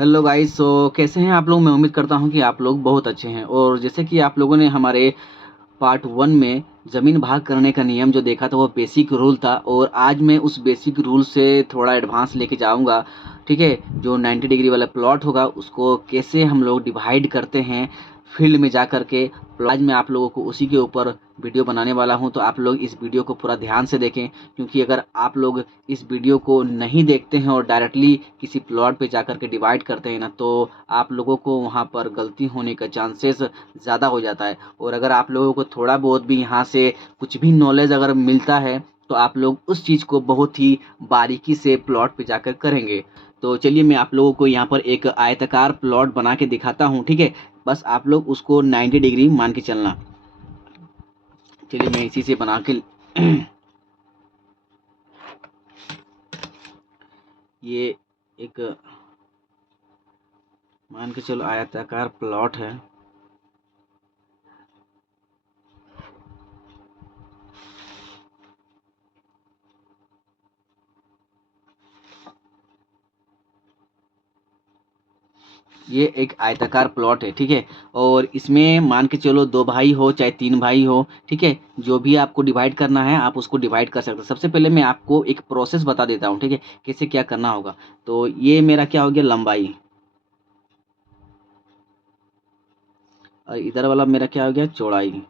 Hello guys. कैसे हैं आप लोग। मैं उम्मीद करता हूं कि आप लोग बहुत अच्छे हैं। और जैसे कि आप लोगों ने हमारे पार्ट 1 में ज़मीन भाग करने का नियम जो देखा था वो बेसिक रूल था, और आज मैं उस बेसिक रूल से थोड़ा एडवांस लेके जाऊंगा। ठीक है, जो 90 डिग्री वाला प्लॉट होगा उसको कैसे हम लोग डिवाइड करते हैं फील्ड में जा कर के। आज मैं आप लोगों को उसी के ऊपर वीडियो बनाने वाला हूं, तो आप लोग इस वीडियो को पूरा ध्यान से देखें, क्योंकि अगर आप लोग इस वीडियो को नहीं देखते हैं और डायरेक्टली किसी प्लॉट पे जा कर के डिवाइड करते हैं ना, तो आप लोगों को वहाँ पर गलती होने का चांसेस ज़्यादा हो जाता है। और अगर आप लोगों को थोड़ा बहुत भी यहाँ से कुछ भी नॉलेज अगर मिलता है तो आप लोग उस चीज़ को बहुत ही बारीकी से प्लॉट पे जाकर करेंगे। तो चलिए मैं आप लोगों को यहाँ पर एक आयताकार प्लॉट बना के दिखाता हूँ। ठीक है, बस आप लोग उसको 90 डिग्री मान के चलना। चलिए मैं इसी से बना के ये एक मान के चलो आयताकार प्लॉट है। ये एक आयताकार प्लॉट है। ठीक है, और इसमें मान के चलो 2 भाई हो चाहे 3 भाई हो, ठीक है, जो भी आपको डिवाइड करना है आप उसको डिवाइड कर सकते हैं। सबसे पहले मैं आपको एक प्रोसेस बता देता हूँ, ठीक है, कैसे क्या करना होगा। तो ये मेरा क्या हो गया, लंबाई, और इधर वाला मेरा क्या हो गया, चौड़ाई।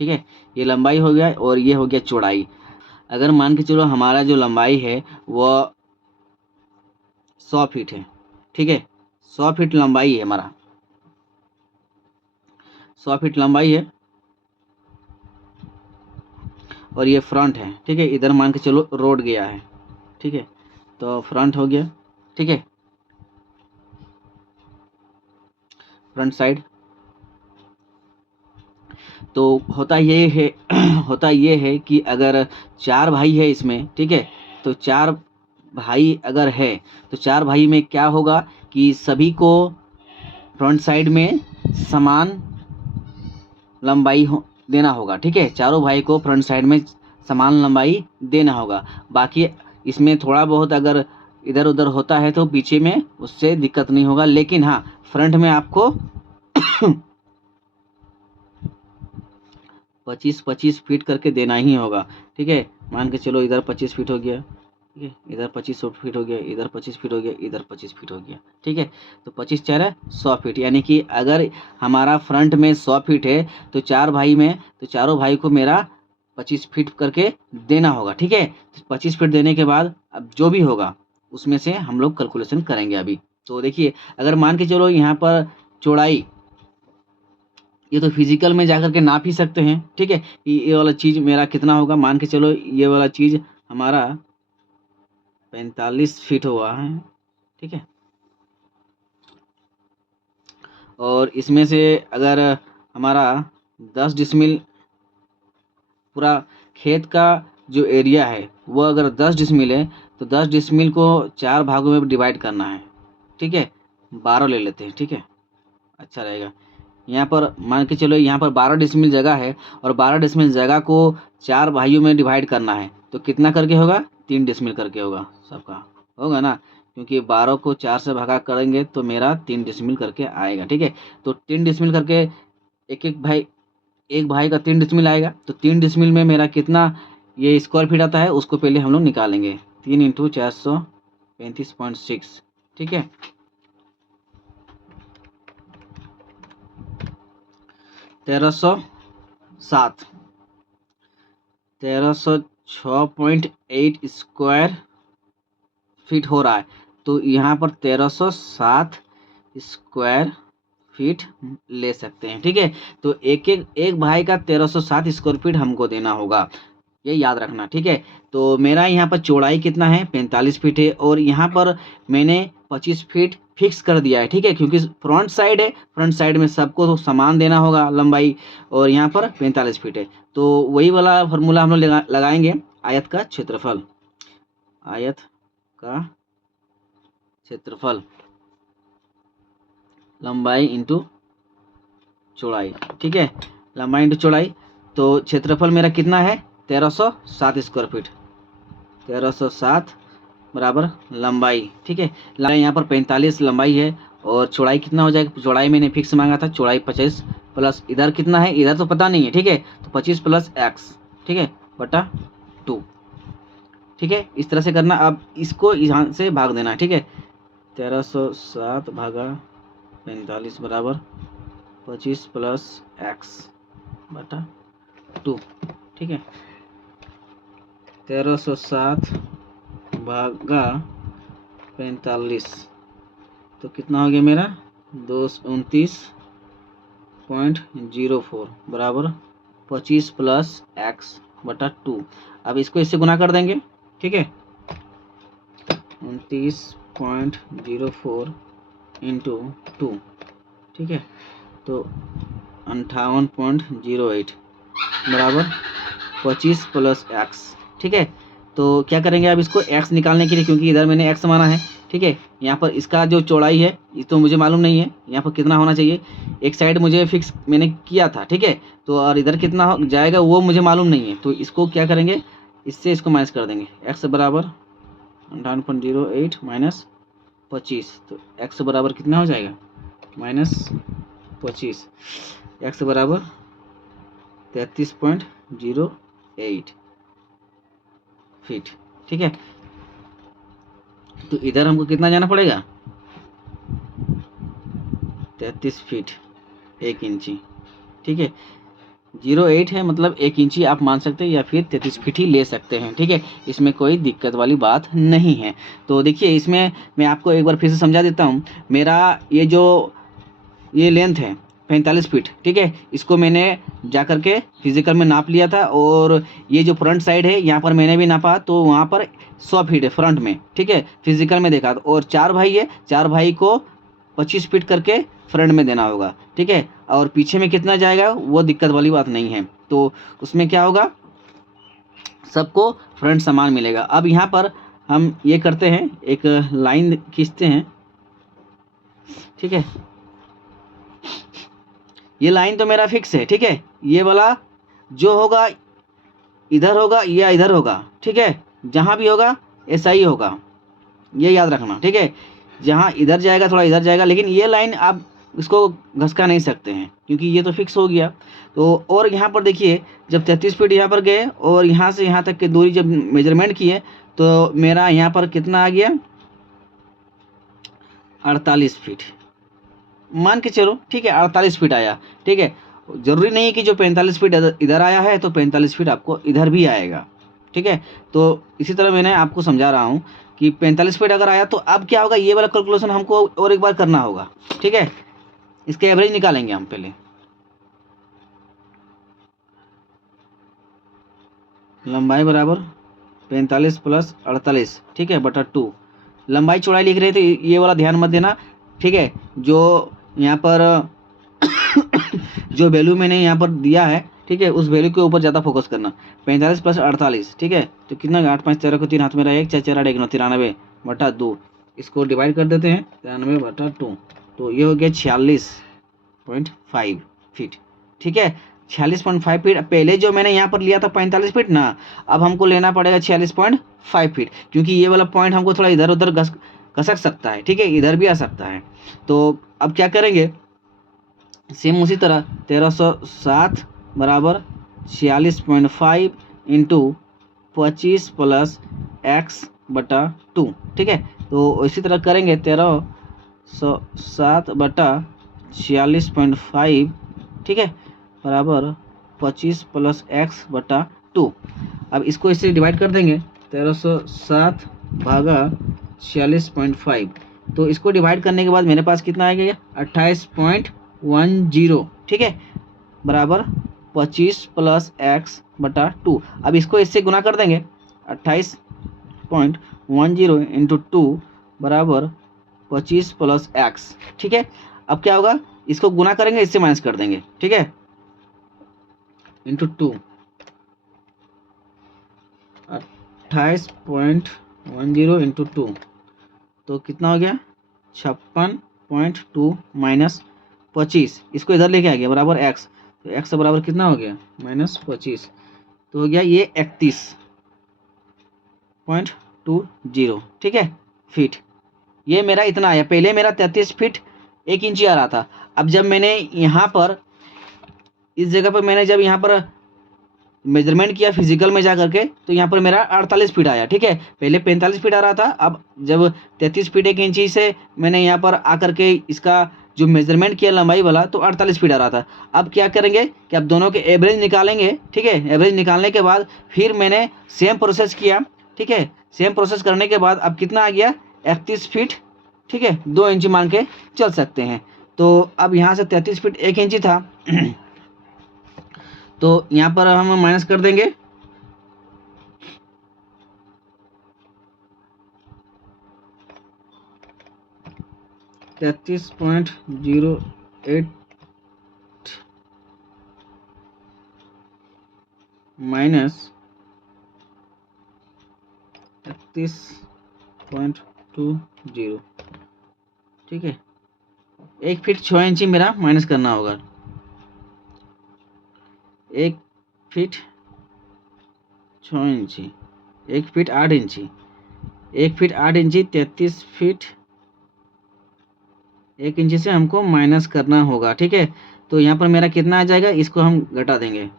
ठीक है, ये लंबाई हो गया और ये हो गया चौड़ाई। अगर मान के चलो हमारा जो लंबाई है वह 100 फीट है। ठीक है, 100 फीट लंबाई है हमारा, 100 फीट लंबाई है, और ये फ्रंट है। ठीक है, इधर मान के चलो रोड गया है। ठीक है, तो फ्रंट हो गया। ठीक है, फ्रंट साइड। तो होता ये है होता ये है कि अगर 4 भाई है इसमें, ठीक है, तो 4 भाई अगर है तो 4 भाई में क्या होगा कि सभी को फ्रंट साइड में समान लंबाई देना होगा। ठीक है, चारों भाई को फ्रंट साइड में समान लंबाई देना होगा। बाकी इसमें थोड़ा बहुत अगर इधर उधर होता है तो पीछे में उससे दिक्कत नहीं होगा, लेकिन हाँ फ्रंट में आपको 25-25 फीट करके देना ही होगा। ठीक है, मान के चलो इधर 25 फीट हो गया। ठीक है, इधर 25 फीट हो गया, इधर 25 फीट हो गया, इधर 25 फीट हो गया। ठीक है, तो 25 4 है 100 फीट, यानी कि अगर हमारा फ्रंट में 100 फीट है तो 4 भाई में, तो चारों भाई को मेरा 25 फीट करके देना होगा। ठीक है, तो 25 फीट देने के बाद अब जो भी होगा उसमें से हम लोग कैलकुलेशन करेंगे अभी। तो देखिए, अगर मान के चलो यहाँ पर चौड़ाई, ये तो फिजिकल में जाकर के नाप ही सकते हैं। ठीक है, ये वाला चीज़ मेरा कितना होगा, मान के चलो ये वाला चीज़ हमारा 45 फीट हुआ है। ठीक है, और इसमें से अगर हमारा 10 डिसमिल पूरा खेत का जो एरिया है वो अगर 10 डिसमिल है तो 10 डिसमिल को 4 भागों में डिवाइड करना है। ठीक है, 12 ले लेते हैं। ठीक है, अच्छा रहेगा। यहाँ पर मान के चलो यहाँ पर 12 डिसमिल जगह है, और 12 डिसमिल जगह को 4 भाइयों में डिवाइड करना है, तो कितना करके होगा, 3 डिसमिल करके होगा। सबका होगा ना, क्योंकि 12 को 4 से भागा करेंगे तो मेरा 3 डिसमिल करके आएगा। ठीक है, तो 3 डिसमिल करके एक भाई का 3 डिसमिल आएगा, तो 3 डिसमिल में मेरा कितना ये स्क्वायर फीट आता है उसको पहले हम लोग निकालेंगे। 3 इंटू 435.6। ठीक है, 1307 1306.8 स्क्वायर फीट हो रहा है। तो यहाँ पर 1307 स्क्वायर फीट ले सकते हैं। ठीक है, तो एक भाई का 1307 स्क्वायर फीट हमको देना होगा, ये याद रखना। ठीक है, तो मेरा यहाँ पर चौड़ाई कितना है, 45 फीट है, और यहाँ पर मैंने 25 फीट फिक्स कर दिया है। ठीक है, क्योंकि फ्रंट साइड है, फ्रंट साइड में सबको तो समान देना होगा लंबाई, और यहाँ पर 45 फीट है। तो वही वाला फार्मूला हम लोग लगाएंगे, आयत का क्षेत्रफल, आयत का क्षेत्रफल लंबाई इंटू चौड़ाई। ठीक है, लंबाई इंटू चौड़ाई, तो क्षेत्रफल मेरा कितना है, 1307 स्क्वायर फीट, 1307 बराबर लंबाई, ठीक है। यहाँ पर 45 लंबाई है और चौड़ाई कितना हो जाएगा, चौड़ाई मैंने फिक्स मांगा था, चौड़ाई 25 प्लस इधर कितना है, इधर तो पता नहीं है, ठीक है, तो 25 प्लस एक्स, ठीक है, बटा 2, ठीक है। इस तरह से करना। अब इसको यहाँ से भाग देना, ठीक है। 1307 भागा 45 बराबर 25 प्लस एक्स बटा 2, ठीक है। 1307 भागा 45 तो कितना हो गया मेरा 229.04 बराबर 25 प्लस एक्स बटा 2। अब इसको इससे गुना कर देंगे, ठीक है। 29.04 इंटू 2, ठीक है, तो 58.08 बराबर 25 प्लस एक्स, ठीक है। तो क्या करेंगे अब इसको एक्स निकालने के लिए, क्योंकि इधर मैंने एक्स माना है, ठीक है। यहाँ पर इसका जो चौड़ाई है ये तो मुझे मालूम नहीं है, यहाँ पर कितना होना चाहिए, एक साइड मुझे फिक्स मैंने किया था, ठीक है। तो और इधर कितना हो जाएगा वो मुझे मालूम नहीं है, तो इसको क्या करेंगे, इससे इसको माइनस कर देंगे। एक्स बराबर 58.08 माइनस 25, तो एक्स बराबर कितना हो जाएगा -25, एक्स बराबर 33.08 फीट, ठीक है। तो इधर हमको कितना जाना पड़ेगा 33 फीट 1 इंची, ठीक है। 08 है मतलब 1 इंची आप मान सकते हैं या फिर 33 फीट ही ले सकते हैं, ठीक है। इसमें कोई दिक्कत वाली बात नहीं है। तो देखिए इसमें मैं आपको एक बार फिर से समझा देता हूँ। मेरा ये लेंथ है 45 फीट, ठीक है। इसको मैंने जा कर के फिजिकल में नाप लिया था, और ये जो फ्रंट साइड है यहाँ पर मैंने भी नापा, तो वहाँ पर 100 फीट है फ्रंट में, ठीक है, फिजिकल में देखा। और 4 भाई है, 4 भाई को 25 फीट करके फ्रंट में देना होगा, ठीक है। और पीछे में कितना जाएगा वो दिक्कत वाली बात नहीं है, तो उसमें क्या होगा, सबको फ्रंट समान मिलेगा। अब यहाँ पर हम ये करते हैं, एक लाइन खींचते हैं, ठीक है। ये लाइन तो मेरा फिक्स है, ठीक है। ये वाला जो होगा इधर होगा या इधर होगा, ठीक है, जहाँ भी होगा ऐसा ही होगा, ये याद रखना, ठीक है। जहाँ इधर जाएगा थोड़ा इधर जाएगा, लेकिन ये लाइन आप इसको घसका नहीं सकते हैं क्योंकि ये तो फिक्स हो गया। तो और यहाँ पर देखिए जब 33 फीट यहाँ पर गए और यहाँ से यहाँ तक की दूरी जब मेजरमेंट किए तो मेरा यहाँ पर कितना आ गया 48 फीट मान के चलो, ठीक है, 48 फीट आया, ठीक है। जरूरी नहीं है कि जो 45 फीट इधर आया है तो 45 फीट आपको इधर भी आएगा, ठीक है। तो इसी तरह मैंने आपको समझा रहा हूँ कि 45 फीट अगर आया तो अब क्या होगा, ये वाला कैलकुलेशन हमको और एक बार करना होगा, ठीक है। इसके एवरेज निकालेंगे हम पहले। लंबाई बराबर 45 प्लस 48, ठीक है, बटा 2। लंबाई चौड़ाई लिख रहे थे, ये वाला ध्यान मत देना, ठीक है। जो यहाँ पर जो वैल्यू मैंने यहाँ पर दिया है, ठीक है, उस वैल्यू के ऊपर ज़्यादा फोकस करना। 45 प्लस 48, ठीक है, तो कितना 8 5 13 को 3 हाथ में रहा 1 4 4 8 1 9 93 बटा 2। इसको डिवाइड कर देते हैं 93 बटा 2, तो ये हो गया 46.5 फीट, ठीक है। 46.5 फीट। पहले जो मैंने यहाँ पर लिया था 45 फीट ना, अब हमको लेना पड़ेगा 46.5 फीट, क्योंकि ये वाला पॉइंट हमको थोड़ा इधर उधर घसक सकता है, ठीक है, इधर भी आ सकता है। तो अब क्या करेंगे, सेम उसी तरह 1307 बराबर 46.5 इंटू 25 प्लस एक्स बटा 2, ठीक है। तो इसी तरह करेंगे 1307 बटा 46.5, ठीक है, बराबर 25 प्लस एक्स बटा 2। अब इसको इससे डिवाइड कर देंगे 1307 भागा 46.5, तो इसको डिवाइड करने के बाद मेरे पास कितना आ गया 28.10, ठीक है, बराबर 25 प्लस एक्स बटा 2। अब इसको इससे गुना कर देंगे 28.10 इंटू 2 बराबर 25 प्लस एक्स, ठीक है। अब क्या होगा, इसको गुना करेंगे, इससे माइनस कर देंगे, ठीक है, इंटू 2, 28.10 इंटू 2, तो कितना हो गया 56.2 माइनस 25, इसको इधर लेके आ गया बराबर एक्स, तो एक्स बराबर कितना हो गया -25, तो हो गया ये 31.2 33.20, ठीक है, फीट। ये मेरा इतना आया। पहले मेरा 33 फीट 1 इंची आ रहा था। अब जब मैंने यहाँ पर इस जगह पर मैंने जब यहाँ पर मेजरमेंट किया फिजिकल में जा करके, तो यहाँ पर मेरा 48 फीट आया, ठीक है। पहले 45 फीट आ रहा था, अब जब 33 फीट 1 इंची से मैंने यहाँ पर आकर के इसका जो मेजरमेंट किया लंबाई वाला, तो 48 फीट आ रहा था। अब क्या करेंगे कि अब दोनों के एवरेज निकालेंगे, ठीक है। एवरेज निकालने के बाद फिर मैंने सेम प्रोसेस किया, ठीक है। सेम प्रोसेस करने के बाद अब कितना आ गया, 31 फीट, ठीक है, 2 इंची मान के चल सकते हैं। तो अब यहाँ से 33 फीट 1 इंची था तो यहाँ पर हम माइनस कर देंगे, (33.08 माइनस 31.20), ठीक है। 1 फीट 6 इंची मेरा माइनस करना होगा। 1 फीट 6 इंची, 1 फीट 8 इंची, 1 फीट 8 इंची 33 फीट 1 इंची से हमको माइनस करना होगा, ठीक है। तो यहाँ पर मेरा कितना आ जाएगा, इसको हम घटा देंगे,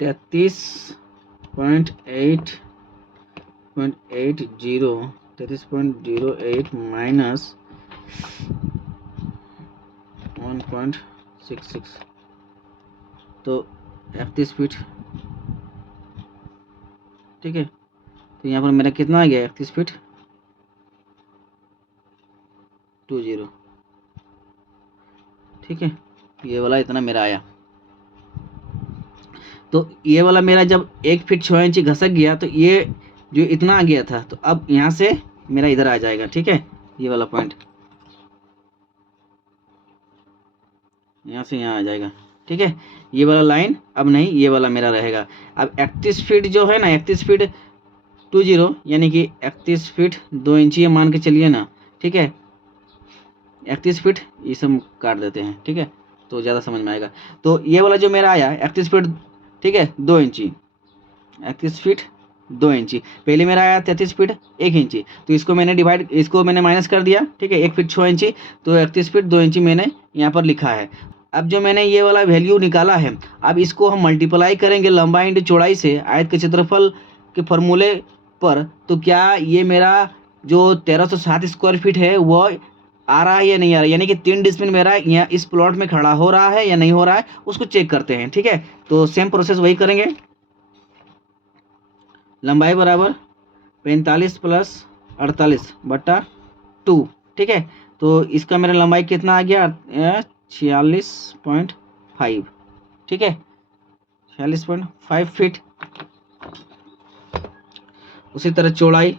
33.08 माइनस 1.66, तो 31 फीट, ठीक है। तो यहाँ पर मेरा कितना आ गया, 31 फीट 20, ठीक है। ये वाला इतना मेरा आया। तो ये वाला मेरा जब 1 फीट 6 इंची घसक गया, तो ये जो इतना आ गया था, तो अब यहाँ से मेरा इधर आ जाएगा, ठीक है। ये वाला पॉइंट यहाँ से यहाँ आ जाएगा, ठीक है। ये वाला लाइन अब नहीं, ये वाला मेरा रहेगा। अब 31 फीट जो है ना, 31 फीट 20 यानी कि 31 फीट 2 इंची मान के चलिए ना, ठीक है। 31 फीट ये सब काट देते हैं, ठीक है, तो ज़्यादा समझ में आएगा। तो ये वाला जो मेरा आया 31 फीट, ठीक है, 2 इंची, 31 फीट 2 इंची। पहले मेरा आया 33 फीट 1 इंची, तो इसको मैंने माइनस कर दिया, ठीक है। 1 फीट 6 इंची, तो 31 फीट 2 इंची मैंने यहाँ पर लिखा है। अब जो मैंने ये वाला वैल्यू निकाला है, अब इसको हम मल्टीप्लाई करेंगे लंबाई इंटू चौड़ाई से आयत के क्षेत्रफल के फॉर्मूले पर, तो क्या ये मेरा जो 1307 स्क्वायर फीट है वो आ रहा है या नहीं आ रहा है, यानी कि 3 डिसमिल मेरा यहाँ इस प्लॉट में खड़ा हो रहा है या नहीं हो रहा है, उसको चेक करते हैं, ठीक है। तो सेम प्रोसेस वही करेंगे। लंबाई बराबर 45 + 48/2, ठीक है। तो इसका मेरा लंबाई कितना आ गया, 46.5, ठीक है, 46.5 फीट। उसी तरह चौड़ाई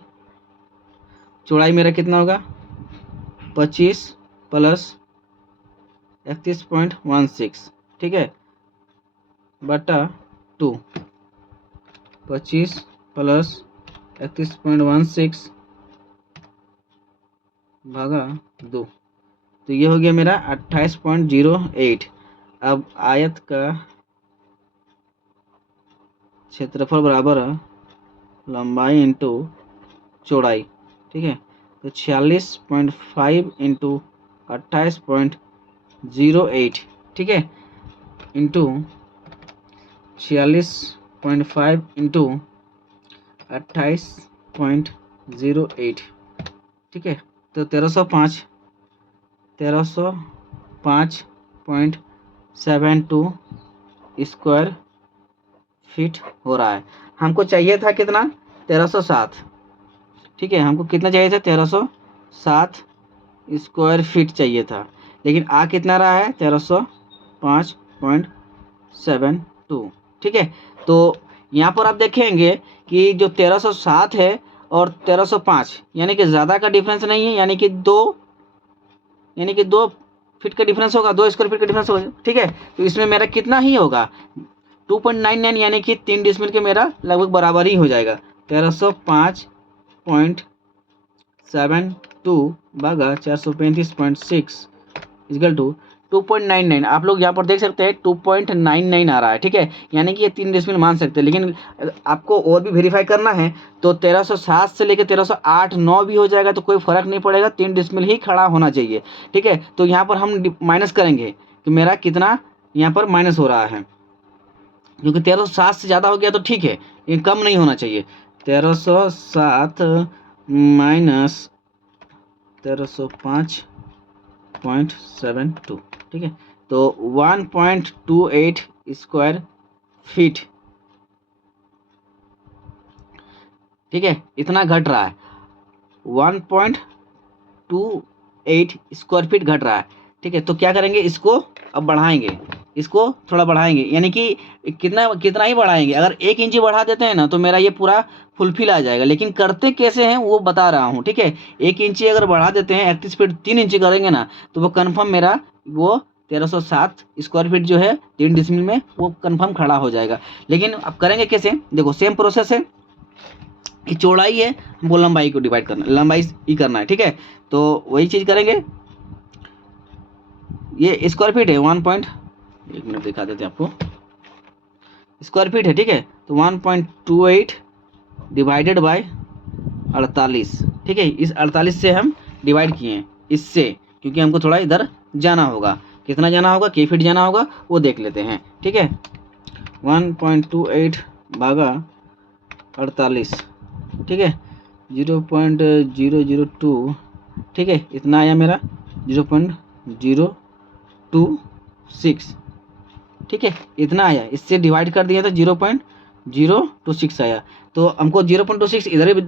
मेरा कितना होगा, 25 + 31.16, ठीक है, बटा 2, 25 + 31.16 भागा 2, तो ये हो गया मेरा 28.08। अब आयत का क्षेत्रफल बराबर लंबाई इंटू चौड़ाई, ठीक है। तो 46.5 इंटू 28.08, ठीक है, इंटू 46.5 इंटू 28.08, ठीक है। तो 1305.72 स्क्वायर फीट हो रहा है। हमको चाहिए था कितना, 1307, ठीक है। हमको कितना चाहिए था, 1307 स्क्वायर फीट चाहिए था, लेकिन आ कितना रहा है, 1305.72, ठीक है। तो यहाँ पर आप देखेंगे कि जो 1307 है और 1305 यानी कि ज़्यादा का डिफरेंस नहीं है, यानी कि 2 फीट का डिफरेंस होगा, 2 स्क्वायर फीट का डिफरेंस होगा, ठीक है। तो इसमें मेरा कितना ही होगा, 2.99, यानी कि 3 डिसमिल के मेरा लगभग बराबर ही हो जाएगा। 1305.72 भागा 435.6 = 2.99 आप लोग यहाँ पर देख सकते हैं 2.99 आ रहा है, ठीक है, यानी कि ये 3 डेसिमल मान सकते हैं। लेकिन आपको और भी वेरीफाई करना है तो 1307 से लेकर 1308 9 भी हो जाएगा तो कोई फर्क नहीं पड़ेगा, 3 डेसिमल ही खड़ा होना चाहिए, ठीक है। तो यहाँ पर हम माइनस करेंगे कि मेरा कितना यहाँ पर माइनस हो रहा है, क्योंकि 1307 से ज़्यादा हो गया तो ठीक है, ये कम नहीं होना चाहिए। 1307 माइनस 1305.72, ठीक है, तो 1.28 स्क्वायर फीट, ठीक है, इतना घट रहा है, 1.28 स्क्वायर फीट घट रहा है, ठीक है। तो क्या करेंगे, इसको अब बढ़ाएंगे, इसको थोड़ा बढ़ाएंगे, यानी कि कितना कितना ही बढ़ाएंगे। अगर 1 इंची बढ़ा देते हैं ना तो मेरा ये पूरा फुलफिल आ जाएगा, लेकिन करते कैसे हैं वो बता रहा हूँ, ठीक है। 1 इंची अगर बढ़ा देते हैं, 31 फीट 3 इंची करेंगे ना तो वो कन्फर्म मेरा वो 1307 स्क्वायर फीट जो है 3 डिसमिल में वो कन्फर्म खड़ा हो जाएगा। लेकिन अब करेंगे कैसे, देखो सेम प्रोसेस है, ये चौड़ाई है, हमको लंबाई को डिवाइड करना, लंबाई ही करना है, ठीक है। तो वही चीज़ करेंगे, ये स्क्वायर फीट है 1 मिनट दिखा देते हैं आपको, स्क्वायर फीट है, ठीक है। तो 1.28 डिवाइडेड बाय 48, ठीक है। इस 48 से हम डिवाइड किए हैं इससे, क्योंकि हमको थोड़ा इधर जाना होगा, कितना जाना होगा, के फीट जाना होगा वो देख लेते हैं, ठीक है। 1.28 भागा 48, ठीक है, 0.002, ठीक है, इतना आया मेरा 0.026, ठीक है, इतना आया, इससे डिवाइड कर दिया तो 0.026 आया। तो हमको 0.26 इधर भी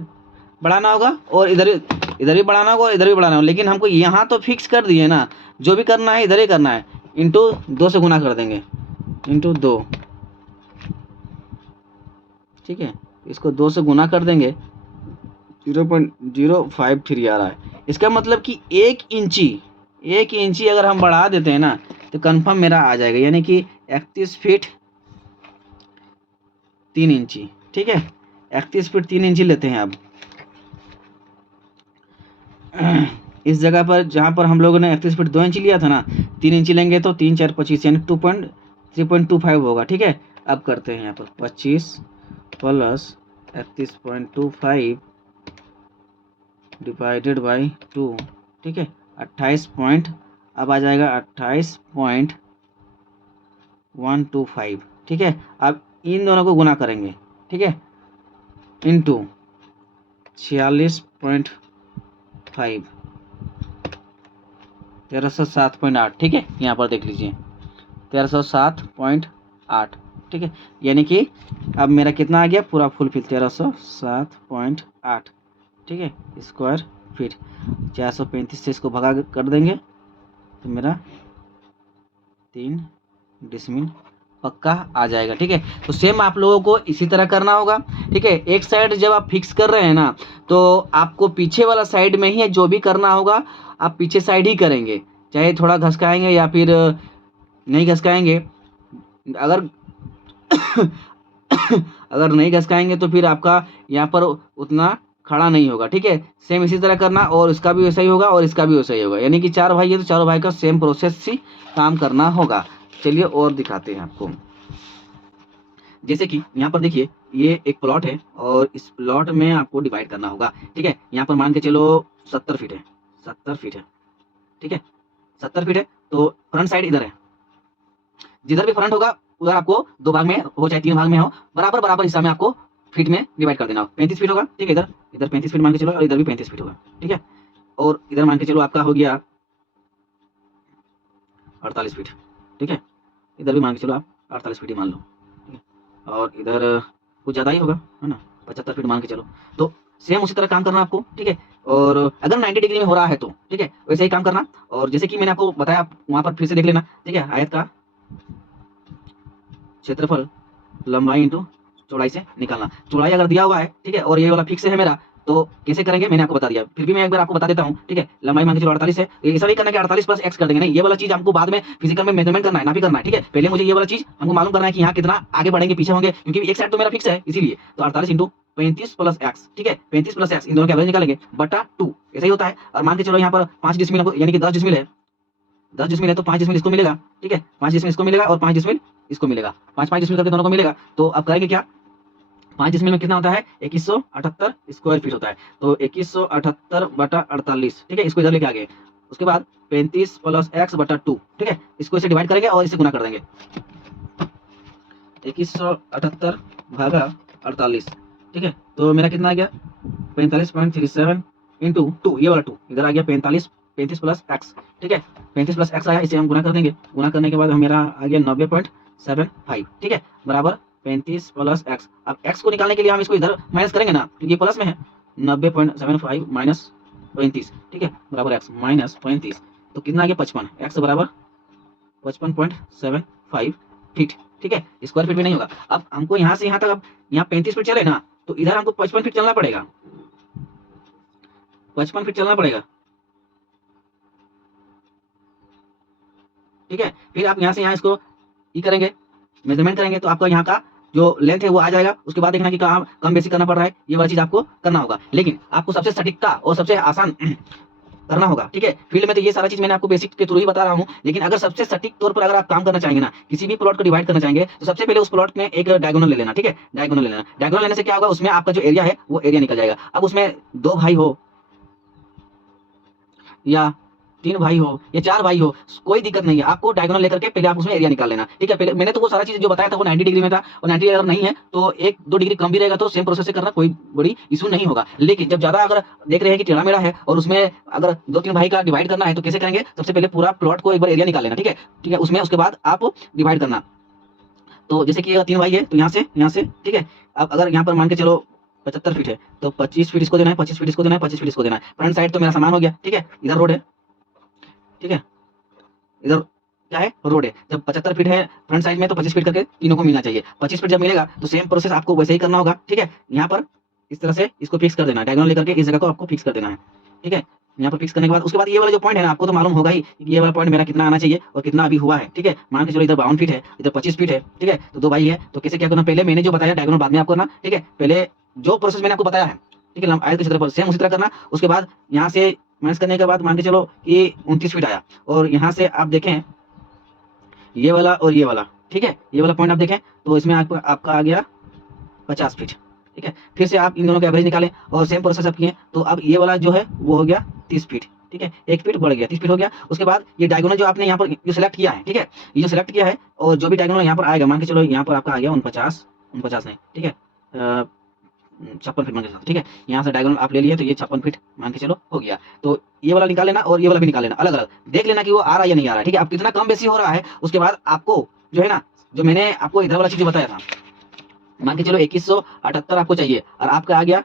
बढ़ाना होगा और इधर भी बढ़ाना होगा और इधर भी बढ़ाना होगा, लेकिन हमको यहाँ तो फिक्स कर दिए ना, जो भी करना है इधर ही करना है, इंटू 2 से गुना कर देंगे, इंटू 2, ठीक है, इसको 2 से गुना कर देंगे, 0.053 आ रहा है। इसका मतलब कि 1 इंची अगर हम बढ़ा देते हैं ना तो कंफर्म मेरा आ जाएगा, यानी कि 31 फीट 3 इंची, ठीक है, 31 फीट 3 इंची लेते हैं। अब इस जगह पर जहाँ पर हम लोगों ने 31 फीट 2 इंची लिया था ना, 3 इंची लेंगे तो 3 4 25 यानी 3.25 होगा, ठीक है। अब करते हैं यहाँ पर 25 प्लस 31.25 डिवाइडेड बाई 2, ठीक है, 28 पॉइंट, अब आ जाएगा 28.125, ठीक है। अब इन दोनों को गुना करेंगे, ठीक है, इंटू 46.5, 1307.8, ठीक है, यहाँ पर देख लीजिए 1307.8, ठीक है, यानी कि अब मेरा कितना आ गया पूरा फुलफिल 1307.8, ठीक है, स्क्वायर फीट। 435 से इसको भगा कर देंगे तो मेरा 3 डिसमिल पक्का आ जाएगा, ठीक है। तो सेम आप लोगों को इसी तरह करना होगा, ठीक है। एक साइड जब आप फिक्स कर रहे हैं ना तो आपको पीछे वाला साइड में ही जो भी करना होगा आप पीछे साइड ही करेंगे, चाहे थोड़ा घसकाएंगे या फिर नहीं घसकाएंगे। अगर अगर नहीं घसकाएंगे तो फिर आपका यहाँ पर उतना खड़ा नहीं होगा, ठीक है। सेम इसी तरह करना, और इसका भी वैसा ही होगा और इसका भी वैसा ही होगा, यानी कि 4 भाई है तो 4 भाई का सेम प्रोसेस से काम करना होगा। चलिए और दिखाते हैं आपको, जैसे कि यहाँ पर देखिए ये एक प्लॉट है और इस प्लॉट में आपको डिवाइड करना होगा, ठीक है। यहाँ पर मान के चलो 70 फीट है, 70 फीट है, ठीक है, 70 फीट है। तो फ्रंट साइड इधर है, जिधर भी फ्रंट होगा उधर आपको 2 भाग में हो चाहे 3 भाग में हो, बराबर बराबर हिस्सा में आपको फीट में डिवाइड कर देना हो। 35 फीट होगा, ठीक है, इधर 35 फीट मान के चलो और इधर भी 35 फीट होगा, ठीक है, और इधर मान के चलो आपका हो गया 48 फीट, ठीक है, इधर भी मान के चलो आप 48 फीट ही मान लो, ठीक है, और इधर कुछ ज़्यादा ही होगा, है ना, 75 फीट मान के चलो। तो सेम उसी तरह काम करना आपको, ठीक है। और अगर 90 डिग्री में हो रहा है तो ठीक है वैसे ही काम करना, और जैसे कि मैंने आपको बताया आप वहाँ पर फिर से देख लेना, ठीक है। आयत का क्षेत्रफल लंबाई इंटू चौड़ाई से निकालना, चौड़ाई अगर दिया हुआ है, ठीक है, और ये वाला फिक्स है मेरा, तो कैसे करेंगे मैंने आपको बता दिया, फिर भी मैं एक बार आपको बता देता हूँ, ठीक है। लंबाई मान के चलो 48 है, ऐसा नहीं करना कि 48 प्लस एक्स कर देंगे, नहीं, ये वाला चीज हमको बाद में फिजिकल में मेजरमेंट करना है, ना भी करना है, ठीक है। पहले मुझे ये वाला चीज हमको मालूम करना है कि यहाँ कितना आगे बढ़ेंगे पीछे होंगे, क्योंकि एक साइड तो मेरा फिक्स है, इसीलिए तो 48 इंटू 35 प्लस एक्स, ठीक है, 35 प्लस एक्स इन दोनों का एवरेज निकालेंगे बटा 2, ऐसा ही होता है। और मान के चलो यहाँ पर 5 डिसमिल यानी कि 10 डिसमिल है, 10 डिसमिल है तो 5 डिसमिल इसको मिलेगा, ठीक है, 5 डिसमिल इसको मिलेगा और 5 डिसमिल इसको मिलेगा, 5-5 डिसमिल करके दोनों को मिलेगा। तो अब करेंगे क्या, 5 डिसमिल में कितना होता है, 2178 स्क्वायर फीट होता है। तो 2178/48, ठीक है, इसको इधर लेके आ गए। उसके बाद 35 + x/2, ठीक है, इसको इसे डिवाइड करेंगे और इसे गुना कर देंगे। 2178/48, ठीक है, तो मेरा कितना आ गया 45.37 इंटू 2, ये वाला 2 इधर आ गया 35 + x, ठीक है, 35 + x आया, इसे हम गुना कर देंगे। गुना करने के बाद मेरा आ गया 90.75, ठीक है, बराबर 35 + x। अब x को निकालने के लिए हम इसको इधर माइनस करेंगे ना, तो ये प्लस में है, 90.75 माइनस 35, ठीक है, बराबर x माइनस 35, तो कितना आ गया 55, x बराबर 55.75 फीट, ठीक है, स्क्वायर फीट में नहीं होगा। अब हमको यहाँ से यहाँ तक, अब यहाँ 35 फीट चले ना, तो इधर हमको 55 फीट चलना पड़ेगा, 55 फीट चलना पड़ेगा, ठीक है। फिर आप यहाँ से यहाँ इसको ई करेंगे, मेजरमेंट करेंगे, तो आपका यहाँ का जो लेंथ है वो आ जाएगा। उसके बाद देखना कि कहाँ कम बेसी करना पड़ रहा है, ये वाली चीज आपको करना होगा। लेकिन आपको सबसे सटीकता और सबसे आसान करना होगा, ठीक है। फील्ड में तो ये सारा चीज मैंने आपको बेसिक के थ्रू ही बता रहा हूँ, लेकिन अगर सबसे सटीक तौर पर अगर आप काम करना चाहेंगे ना, किसी भी प्लॉट को डिवाइड करना चाहेंगे, तो सबसे पहले उस प्लॉट में एक डायगोनल ले लेना, ठीक है, डायगोनल ले लेना। डायगोनल लेने से क्या होगा, उसमें आपका जो एरिया है वो एरिया निकल जाएगा। अब उसमें 2 भाई हो या 3 भाई हो या 4 भाई हो, कोई दिक्कत नहीं है, आपको डायगोनल लेकर के पहले आप उसमें एरिया निकाल लेना, ठीक है। पहले मैंने तो वो सारा चीज जो बताया था वो 90 डिग्री में था, और 90 अगर नहीं है तो 1-2 डिग्री कम भी रहेगा तो सेम प्रोसेस से करना, कोई बड़ी इशू नहीं होगा। लेकिन जब ज्यादा अगर देख रहे हैं कि टेढ़ा मेढ़ा है और उसमें अगर 2-3 भाई का डिवाइड करना है, तो कैसे करेंगे, सबसे पहले पूरा प्लॉट को एक बार एरिया निकाल लेना, ठीक है, ठीक है, उसमें उसके बाद आप डिवाइड करना। तो जैसे कि अगर 3 भाई है तो यहाँ से, ठीक है। अब अगर यहाँ पर मान के चलो 75 फीट है, तो 25 फीट इसको देना है, 25 फीट इसको देना है, 25 फीट इसको देना है। फ्रंट साइड तो मेरा समान हो गया, ठीक है, इधर रोड है, ठीक है, इधर क्या है, रोड है। जब 75 फीट है फ्रंट साइड में, तो 25 फीट करके तीनों को मिलना चाहिए। 25 फीट जब मिलेगा तो सेम प्रोसेस आपको वैसे ही करना होगा, ठीक है। यहाँ पर इस तरह से इसको फिक्स कर देना है, डायगोनल लेकर के इस जगह को आपको फिक्स कर देना है, ठीक है। यहाँ पर फिक्स करने के बाद उसके बाद ये वाला जो पॉइंट है ना, आपको तो मालूम होगा ही कि ये वाला पॉइंट मेरा कितना आना चाहिए और कितना अभी हुआ है, ठीक है। मान के चलो इधर 52 फीट है, इधर 25 फीट है, ठीक है, तो 2 भाई है, तो कैसे क्या करना, पहले मैंने जो बताया डायगोनल बाद में आपको करना, ठीक है। पहले जो प्रोसेस मैंने आपको बताया है, ठीक है, आयत की तरफ सेम उसी तरह करना। उसके बाद यहाँ से माइनस करने के बाद मान के चलो कि 29 फीट आया, और यहाँ से आप देखें ये वाला और ये वाला, ठीक है, ये वाला पॉइंट आप देखें तो इसमें आपका आ गया 50 फीट, ठीक है। फिर से आप इन दोनों का एवरेज निकालें और सेम प्रोसेस आप किए, तो अब ये वाला जो है वो हो गया 30 फीट, ठीक है, 1 फीट बढ़ गया, 30 फीट हो गया। उसके बाद ये डायगोनल जो आपने यहाँ पर जो सिलेक्ट किया है, ठीक है, ये जो सिलेक्ट किया है और जो भी डायगोनल यहाँ पर आएगा, मान के चलो यहाँ पर आपका आ गया 49 नहीं, ठीक है, 56 फीट मान के चलो, ठीक है। यहाँ से डायगोनल आप ले लिए तो ये 56 फीट मान के चलो हो गया। तो ये वाला निकाल लेना और ये वाला भी निकाल लेना, अलग अलग देख लेना कि वो आ रहा है या नहीं आ रहा है, ठीक है। अब कितना कम बेसी हो रहा है, उसके बाद आपको जो है ना, जो मैंने आपको इधर वाला चीज बताया था, मान के चलो 2178 आपको चाहिए और आपका आ गया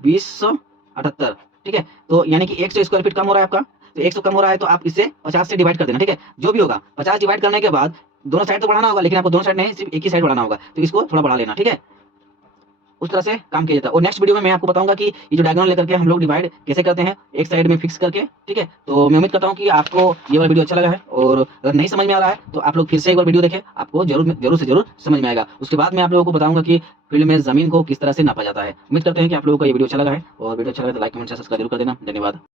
2078, ठीक है। तो यानी कि 100 स्क्वायर फीट कम हो रहा है आपका, तो 100 कम हो रहा है तो आप इसे 50 से डिवाइड कर देना, ठीक है। जो भी होगा 50 डिवाइड करने के बाद दोनों साइड तो बढ़ाना होगा, लेकिन आपको दोनों साइड नहीं, सिर्फ एक ही साइड बढ़ाना होगा, तो इसको थोड़ा बढ़ा लेना, ठीक है। उस तरह से काम किया जाता है। और नेक्स्ट वीडियो में मैं आपको बताऊंगा कि ये जो डायगोनल लेकर के हम लोग डिवाइड कैसे करते हैं, एक साइड में फिक्स करके, ठीक है। तो मैं उम्मीद करता हूँ कि आपको ये वाला वीडियो अच्छा लगा है, और अगर नहीं समझ में आ रहा है तो आप लोग फिर से एक बार वीडियो देखें, आपको जरूर से जरूर समझ में आएगा। उसके बाद मैं आप लोगों को बताऊंगा कि फील्ड में जमीन को किस तरह से नापा जाता है। उम्मीद करते हैं कि आप लोगों को ये वीडियो अच्छा लगा है, और वीडियो अच्छा लगा तो लाइक कमेंट सब्सक्राइब जरूर कर देना। धन्यवाद।